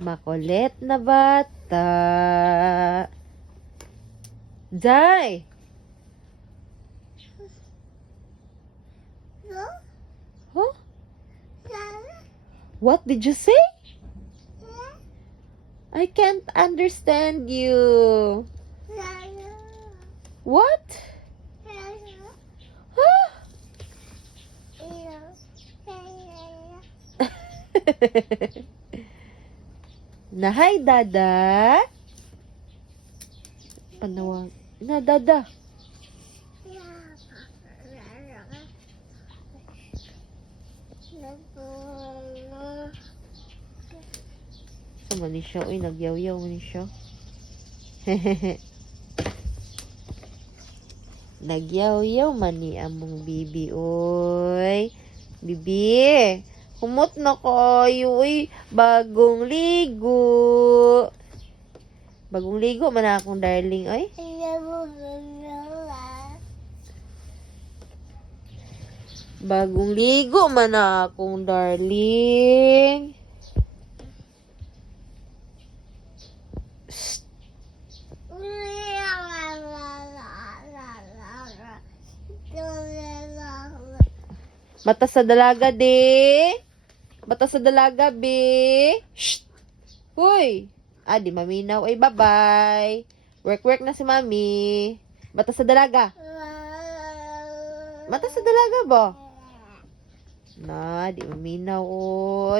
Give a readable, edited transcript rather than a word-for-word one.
Makulit na bata. Jai! Huh? What did you say? I can't understand you. What? Huh? Na hi, Dada. Panawag. Na, Dada. Sama ni siya. Uy, nagyaw-yaw ni siya. Nagyaw-yaw man ni among bibi. Uy. Bibi. Humot na kayo. Uy, bagong ligo. Bagong ligo man akong darling. Uy. Bagong ligo man akong darling. Shh. Mata sa dalaga, de. Mata sa dalaga, be. Shh. Huy. Di maminaw. Ay, bye-bye. Work na si mami. Mata sa dalaga. Mata sa dalaga ba? Na, di maminaw, oy.